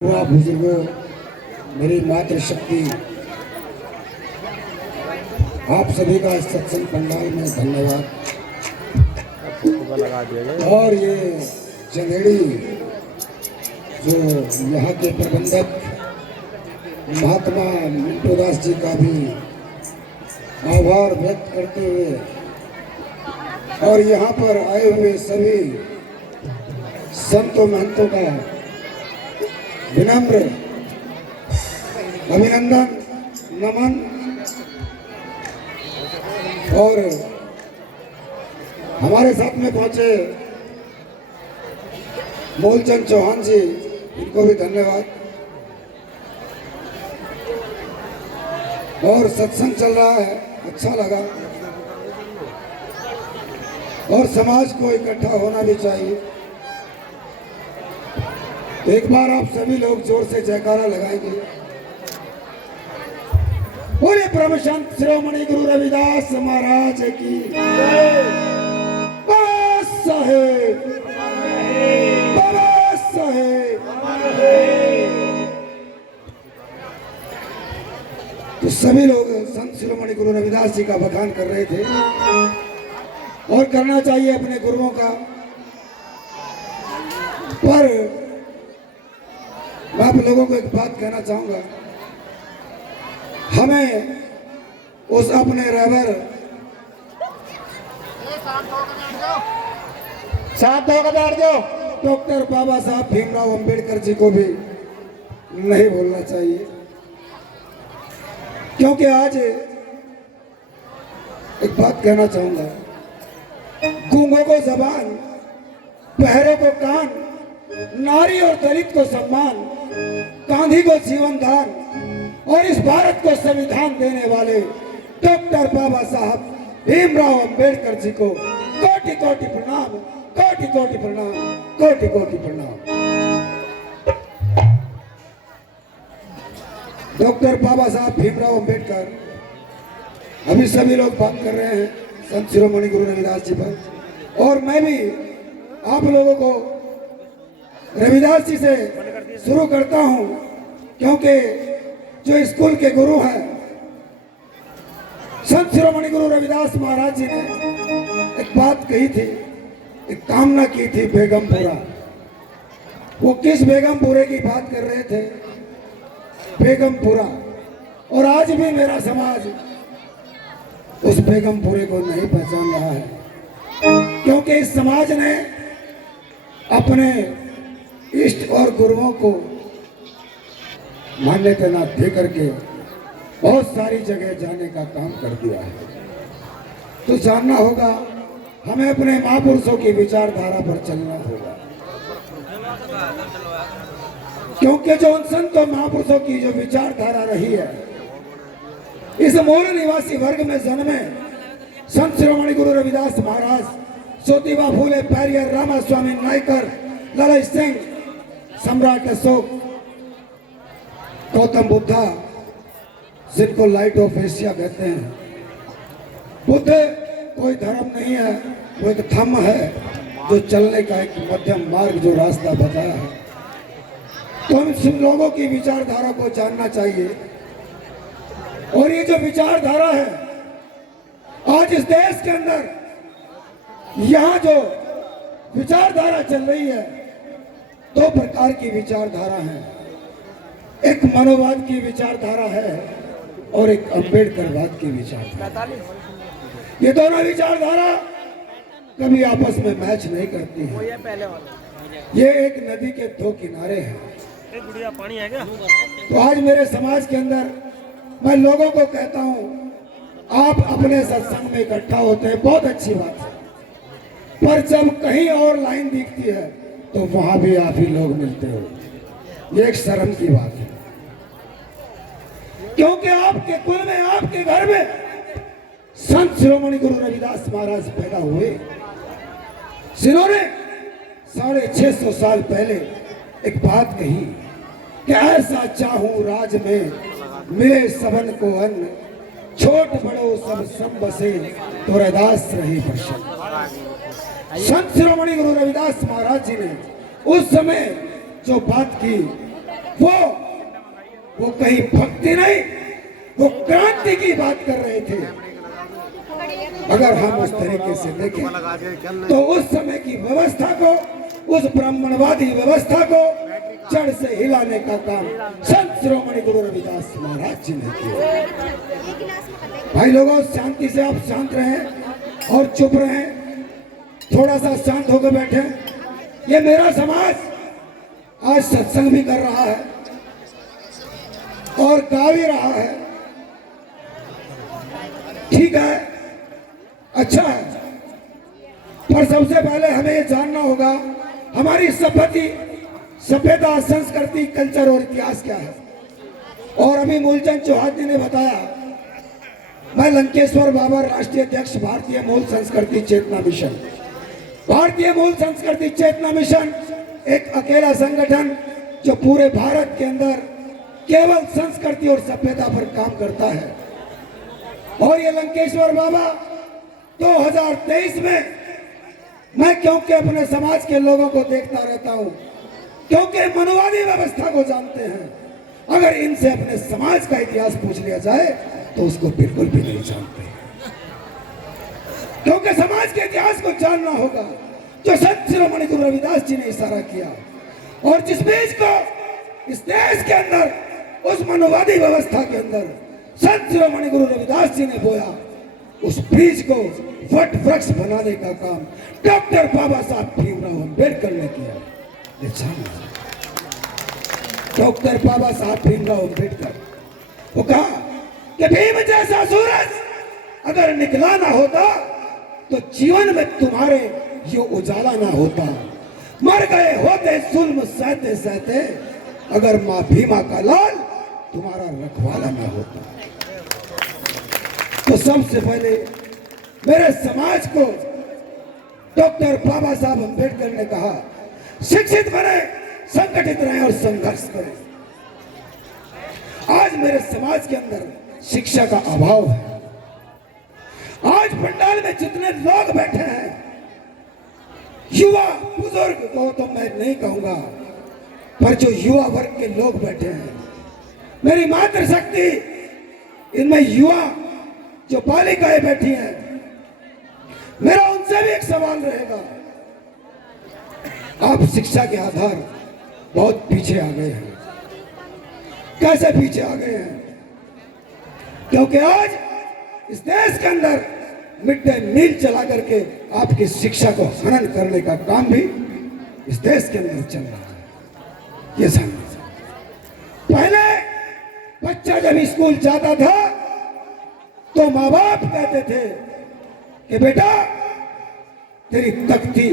हुआ बुजुर्गों, मेरी मातृशक्ति, आप सभी का इस सत्संग पंडाल में धन्यवाद। और ये जनेड़ी जो यहाँ के प्रबंधक महात्मा मिंटू दास जी का भी आभार व्यक्त करते हुए और यहाँ पर आए हुए सभी संतों महंतों का विनम्र अभिनंदन नमन। और हमारे साथ में पहुंचे मूलचंद चौहान जी, इनको भी धन्यवाद। और सत्संग चल रहा है, अच्छा लगा। और समाज को इकट्ठा होना भी चाहिए। तो एक बार आप सभी लोग जोर से जयकारा लगाएंगे। बोले परम संत शिरोमणि गुरु रविदास महाराज की बाबा साहेब, बाबा साहेब। तो सभी लोग संत शिरोमणि गुरु रविदास जी का बखान कर रहे थे और करना चाहिए अपने गुरुओं का। पर मैं आप लोगों को एक बात कहना चाहूंगा, हमें उस अपने रहबर साथ होकर बैठ जाओ डॉक्टर बाबा साहब भीमराव अंबेडकर जी को भी नहीं भूलना चाहिए। क्योंकि आज एक बात कहना चाहूंगा, गूंगों को जबान, बहरों को कान, नारी और दलित को सम्मान, गांधी को जीवन दान और इस भारत को संविधान देने वाले डॉक्टर बाबा साहब भीमराव अंबेडकर जी को कोटि कोटि प्रणाम, कोटि कोटि प्रणाम, कोटि कोटि प्रणाम। डॉक्टर बाबा साहब भीमराव अंबेडकर, अभी सभी लोग बात कर रहे हैं संत शिरोमणि गुरु रविदास जी पर, और मैं भी आप लोगों को रविदास जी से शुरू करता हूं, क्योंकि जो स्कूल के गुरु हैं संत शिरोमणि गुरु रविदास महाराज जी ने एक बात कही थी, एक कामना की थी, बेगमपुरा। वो किस बेगमपुरे की बात कर रहे थे? बेगमपुरा। और आज भी मेरा समाज उस बेगमपुरे को नहीं पहचान रहा है, क्योंकि इस समाज ने अपने इष्ट और गुरुओं को मान्यता न दे करके बहुत सारी जगह जाने का काम कर दिया है। तो जानना होगा, हमें अपने महापुरुषों की विचारधारा पर चलना होगा, क्योंकि जो उन संतों महापुरुषों की जो विचारधारा रही है, इस मूल निवासी वर्ग में जन्मे संत शिरोमणि गुरु रविदास महाराज, ज्योतिबा फूले, पेरियर, रामास्वामी नायकर, ललित सिंह, सम्राट अशोक, गौतम बुद्धा, जिनको लाइट ऑफ एशिया कहते हैं। बुद्ध कोई धर्म नहीं है, वो एक थंब है जो चलने का एक मध्यम मार्ग, जो रास्ता बताया है। तो हम इन लोगों की विचारधारा को जानना चाहिए। और ये जो विचारधारा है आज इस देश के अंदर, यहाँ जो विचारधारा चल रही है, दो प्रकार की विचारधारा है। एक मनोवाद की विचारधारा है और एक अंबेडकरवाद की विचारधारा। ये दोनों विचारधारा कभी आपस में मैच नहीं करती है। ये एक नदी के दो किनारे हैं। पानी है क्या? तो आज मेरे समाज के अंदर मैं लोगों को कहता हूं, आप अपने सत्संग में इकट्ठा होते हैं, बहुत अच्छी बात है, पर जब कहीं और लाइन दिखती है तो वहां भी आप ही लोग मिलते हो। ये एक शर्म की बात है, क्योंकि आपके कुल में, आपके घर में संत शिरोमणि गुरु रविदास महाराज पैदा हुए, जिन्होंने 650 साल पहले एक बात कही कि ऐसा चाहूं राज में मिले सबन को अन्न, छोट बड़ो सब सम बसे तो रैदास रही प्रसन्न। संत शिरोमणि गुरु रविदास महाराज जी ने उस समय जो बात की, वो कहीं भक्ति नहीं, वो क्रांति की बात कर रहे थे। अगर हम उस तरीके से देखें तो उस समय की व्यवस्था को, उस ब्राह्मणवादी व्यवस्था को जड़ से हिलाने का काम संत शिरोमणि गुरु रविदास महाराज जी ने किया। भाई लोगों, शांति से आप शांत रहें और चुप रहें, थोड़ा सा शांत होकर बैठे। ये मेरा समाज आज सत्संग भी कर रहा है और गा भी रहा है, ठीक है, अच्छा है, पर सबसे पहले हमें ये जानना होगा हमारी सभ्यता, संस्कृति, कल्चर और इतिहास क्या है। और अभी मूलचंद चौहान जी ने बताया, मैं लंकेश्वर बाबर, राष्ट्रीय अध्यक्ष, भारतीय मूल संस्कृति चेतना मिशन। भारतीय मूल संस्कृति चेतना मिशन एक अकेला संगठन जो पूरे भारत के अंदर केवल संस्कृति और सभ्यता पर काम करता है। और ये लंकेश्वर बाबा 2023 में, मैं क्योंकि अपने समाज के लोगों को देखता रहता हूं, क्योंकि मनुवादी व्यवस्था को जानते हैं, अगर इनसे अपने समाज का इतिहास पूछ लिया जाए तो उसको बिल्कुल भी नहीं जानते, क्योंकि समाज के इतिहास को जानना होगा जो संत शिरोमणि गुरु रविदास जी ने इशारा किया और जिस बीज को इस देश के अंदर, उस मनुवादी व्यवस्था के अंदर संत शिरोमणि गुरु रविदास जी ने बोया, उस बीज को वट वृक्ष बनाने का काम डॉक्टर बाबा साहब भीमराव अम्बेडकर ने किया। डॉक्टर बाबा साहब भीमराव अम्बेडकर, वो कहा कि भीम जैसा सूरज अगर निकला ना होता तो जीवन में तुम्हारे ये उजाला ना होता। मर गए होते जुल्म सहते सहते अगर माँ भीमा का लाल तुम्हारा रखवाला ना होता। तो सबसे पहले मेरे समाज को डॉक्टर बाबा साहब अम्बेडकर ने कहा, शिक्षित बने, संगठित रहें और संघर्ष करें। आज मेरे समाज के अंदर शिक्षा का अभाव है। आज पंडाल में जितने लोग बैठे हैं, युवा बुजुर्ग को तो मैं नहीं कहूंगा, पर जो युवा वर्ग के लोग बैठे हैं, मेरी मातृशक्ति, इनमें युवा जो बालिकाएं बैठी हैं, मेरा उनसे भी एक सवाल रहेगा। आप शिक्षा के आधार बहुत पीछे आ गए हैं। कैसे पीछे आ गए हैं? क्योंकि आज इस देश के अंदर मिड डे मील चला करके आपकी शिक्षा को हनन करने का काम भी इस देश के अंदर चल रहा है। ये समझ, पहले बच्चा जब स्कूल जाता था तो माँ बाप कहते थे कि बेटा तेरी तख्ती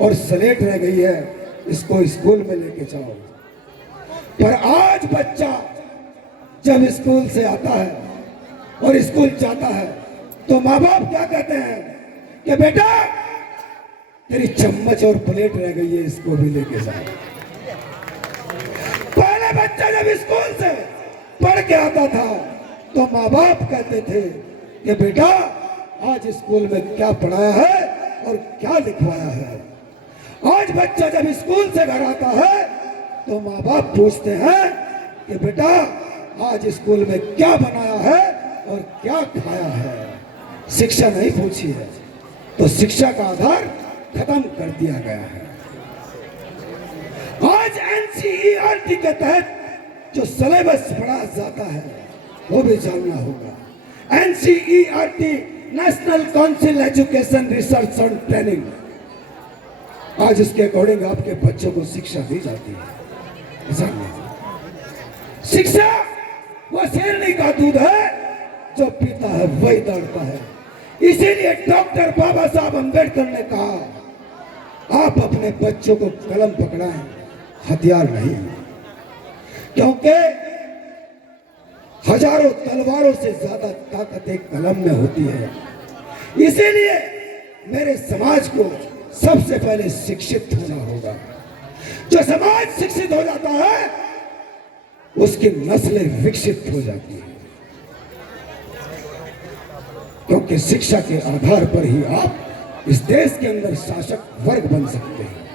और स्लेट रह गई है, इसको स्कूल में लेके जाओ। पर आज बच्चा जब स्कूल से आता है और स्कूल जाता है तो माँ बाप क्या कहते हैं कि बेटा तेरी चम्मच और प्लेट रह गई है, इसको भी लेके जाओ। पहले बच्चा जब स्कूल से पढ़ के आता था तो माँ बाप कहते थे कि बेटा आज स्कूल में क्या पढ़ाया है और क्या लिखवाया है। आज बच्चा जब स्कूल से घर आता है तो माँ बाप पूछते हैं कि बेटा आज स्कूल में क्या बनाया है और क्या खाया है। शिक्षा नहीं पूछी है, तो शिक्षा का आधार खत्म कर दिया गया है। आज एनसीईआरटी के तहत जो सिलेबस पढ़ाया जाता है वो भी जानना होगा। NCERT, national council education research and training, आज इसके अकॉर्डिंग आपके बच्चों को शिक्षा दी जाती है। शिक्षा वो शेरनी का दूध है, जो पीता है वही दौड़ता है। इसीलिए डॉक्टर बाबा साहब अम्बेडकर ने कहा, आप अपने बच्चों को कलम पकड़ाएं, हथियार नहीं, क्योंकि हजारों तलवारों से ज्यादा ताकत एक कलम में होती है। इसीलिए मेरे समाज को सबसे पहले शिक्षित होना होगा। जो समाज शिक्षित हो जाता है उसकी नस्लें विकसित हो जाती है, क्योंकि शिक्षा के आधार पर ही आप इस देश के अंदर शासक वर्ग बन सकते हैं।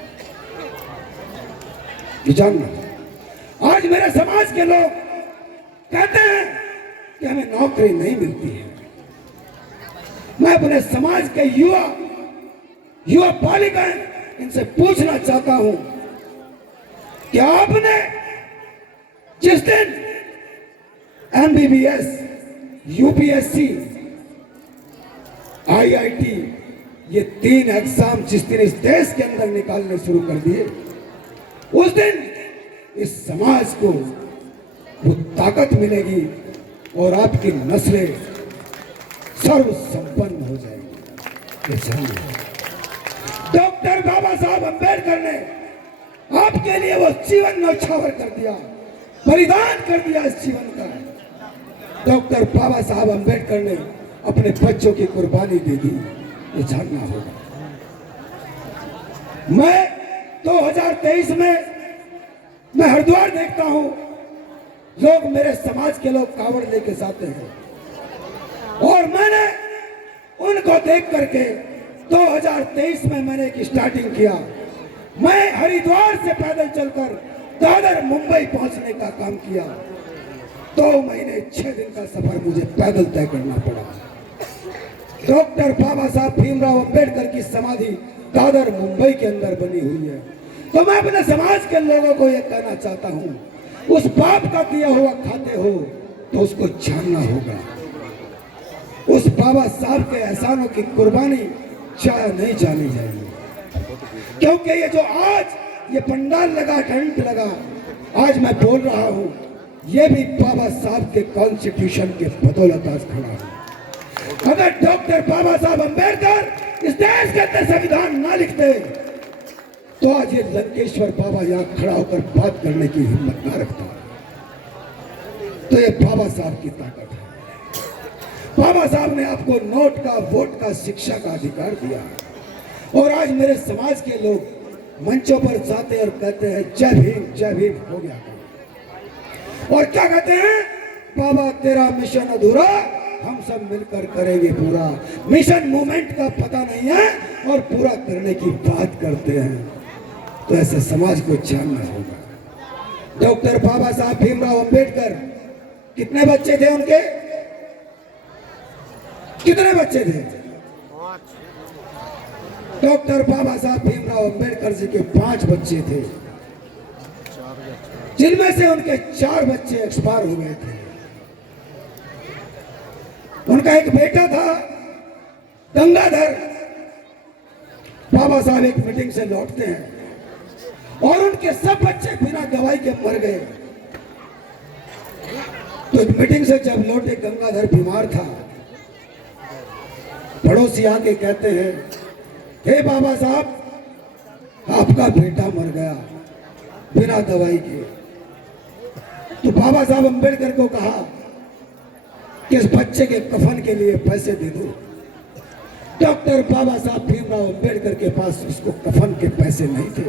ये जानना, आज आज मेरे समाज के लोग कहते हैं कि हमें नौकरी नहीं मिलती है। मैं अपने समाज के युवा बालिकाएं इनसे पूछना चाहता हूं कि आपने जिस दिन MBBS, UPSC, IIT ये 3 एग्जाम जिस दिन इस देश के अंदर निकालने शुरू कर दिए, उस दिन इस समाज को वो ताकत मिलेगी और आपकी नस्लें सर्व संपन्न हो जाएगी। डॉक्टर बाबा साहब अंबेडकर ने आपके लिए वो जीवन न्यौछावर कर दिया, बलिदान कर दिया इस जीवन का। डॉक्टर बाबा साहब अंबेडकर ने अपने बच्चों की कुर्बानी दे दी, ये जानना होगा। मैं 2023 में मैं हरिद्वार देखता हूं, लोग मेरे समाज के लोग कावड़ लेके जाते हैं और मैंने उनको देख करके 2023 में मैंने एक स्टार्टिंग किया। मैं हरिद्वार से पैदल चलकर दादर मुंबई पहुंचने का काम किया। 2 महीने 6 दिन का सफर मुझे पैदल तय करना पड़ा। डॉक्टर बाबा साहब भीमराव अंबेडकर की समाधि दादर मुंबई के अंदर बनी हुई है। तो मैं अपने समाज के लोगों को यह कहना चाहता हूं, उस बाप का दिया हुआ खाते हो तो उसको जानना होगा। उस बाबा साहब के एहसानों की कुर्बानी शायद नहीं जानी जाएगी, क्योंकि ये जो आज ये पंडाल लगा, टेंट लगा, आज मैं बोल रहा हूं, ये भी बाबा साहब के कॉन्स्टिट्यूशन के बदौलत आज खड़ा है। अगर डॉक्टर बाबा साहब अंबेडकर इस देश के अंदर संविधान ना लिखते तो आज ये लंकेश्वर बाबा यहां खड़ा होकर बात करने की हिम्मत ना रखता। तो ये बाबा साहब की ताकत है। बाबा साहब ने आपको नोट का, वोट का, शिक्षा का अधिकार दिया और आज मेरे समाज के लोग मंचों पर जाते और कहते हैं जय भीम, जय भीम हो गया। और क्या कहते हैं, बाबा तेरा मिशन अधूरा, हम सब मिलकर करेंगे पूरा। मिशन मूवमेंट का पता नहीं है और पूरा करने की बात करते हैं। तो ऐसे समाज को जानना होगा। डॉक्टर बाबा साहब भीमराव अंबेडकर, कितने बच्चे थे उनके? कितने बच्चे थे? डॉक्टर बाबा साहब भीमराव अंबेडकर जी के 5 बच्चे थे, जिनमें से उनके 4 बच्चे एक्सपायर हो गए थे। उनका एक बेटा था गंगाधर। बाबा साहब एक मीटिंग से लौटते हैं और उनके सब बच्चे बिना दवाई के मर गए। तो मीटिंग से जब लौटे, गंगाधर बीमार था। पड़ोसी आके कहते हैं, हे बाबा साहब, आपका बेटा मर गया बिना दवाई के। तो बाबा साहब अंबेडकर को कहा कि इस बच्चे के कफन के लिए पैसे दे दो। डॉक्टर बाबा साहब भीमराव अंबेडकर के पास उसको कफन के पैसे नहीं थे।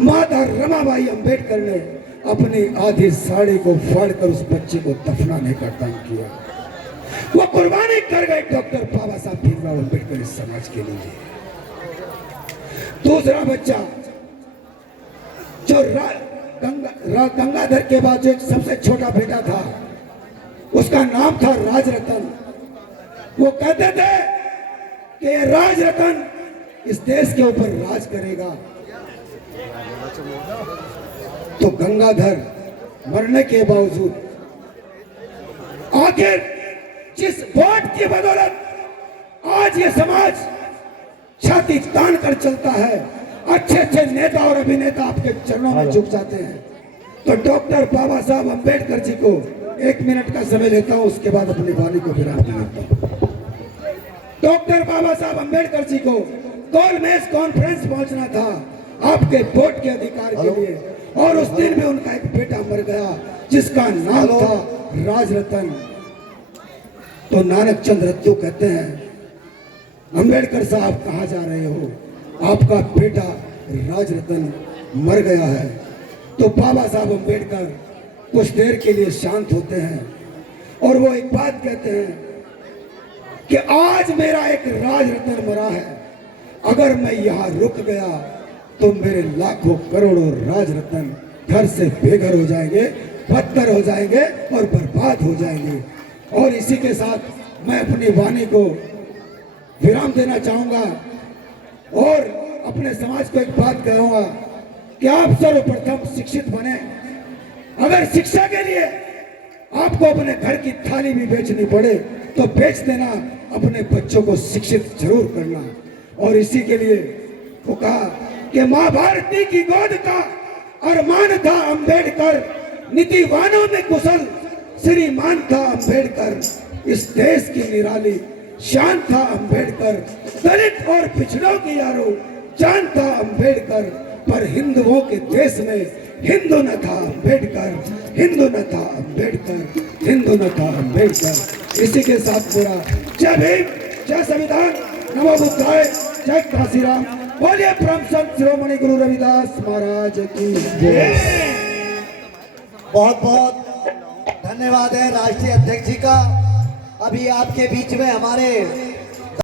माता रमाबाई अंबेडकर ने अपनी आधी साड़ी को फाड़कर उस बच्चे को दफनाने का काम किया। वो कुर्बानी कर गए डॉक्टर बाबा साहब भीमराव अंबेडकर इस समाज के लिए। दूसरा बच्चा जो गंगाधर के बाद जो एक सबसे छोटा बेटा था, उसका नाम था राजरतन। वो कहते थे कि ये राजरतन इस देश के ऊपर राज करेगा। तो गंगाधर मरने के बावजूद आखिर जिस वोट की बदौलत आज ये समाज छाती तान कर चलता है, अच्छे अच्छे नेता और अभिनेता आपके चरणों में झुक जाते हैं। तो डॉक्टर बाबा साहब अंबेडकर जी को 1 मिनट का समय लेता हूं, उसके बाद अपनी वाणी को विराम देता हूं। डॉक्टर बाबा साहब अंबेडकर जी को गोलमेज कॉन्फ्रेंस पहुंचना था आपके वोट के अधिकार के लिए, और उस दिन में उनका एक बेटा मर गया जिसका नाम था राजरतन। तो नानक चंद रत्तू कहते हैं, अंबेडकर साहब कहाँ जा रहे हो, आपका बेटा राजरतन मर गया है। तो बाबा साहब अंबेडकर कुछ देर के लिए शांत होते हैं और वो एक बात कहते हैं कि आज मेरा एक राजरतन मरा है, अगर मैं यहाँ रुक गया तो मेरे लाखों करोड़ों राजरतन घर से बेघर हो जाएंगे, बदतर हो जाएंगे और बर्बाद हो जाएंगे। और इसी के साथ मैं अपनी वाणी को विराम देना चाहूंगा और अपने समाज को एक बात कहूंगा कि आप सर्वप्रथम शिक्षित बने। अगर शिक्षा के लिए आपको अपने घर की थाली भी बेचनी पड़े तो बेच देना, अपने बच्चों को शिक्षित जरूर करना। और इसी के लिए वो कहा कि मां भारती की गोद का अरमान था अंबेडकर, नीतिवानों में कुशल श्रीमान था अंबेडकर, इस देश की निराली शान था अंबेडकर, दलित और पिछड़ों की यारो जान था अंबेडकर, पर हिंदुओं के देश में हिंदू न था अंबेडकर, हिंदू न था अंबेडकर, हिंदू न था अंबेडकर। इसी के साथ मेरा जय भीम, जय संविधान, नमो बुद्धाय, जय काशीराम, बोलिए परम संत शिरोमणि गुरु रविदास महाराज की जय। बहुत बहुत धन्यवाद है राष्ट्रीय अध्यक्ष जी का। अभी आपके बीच में हमारे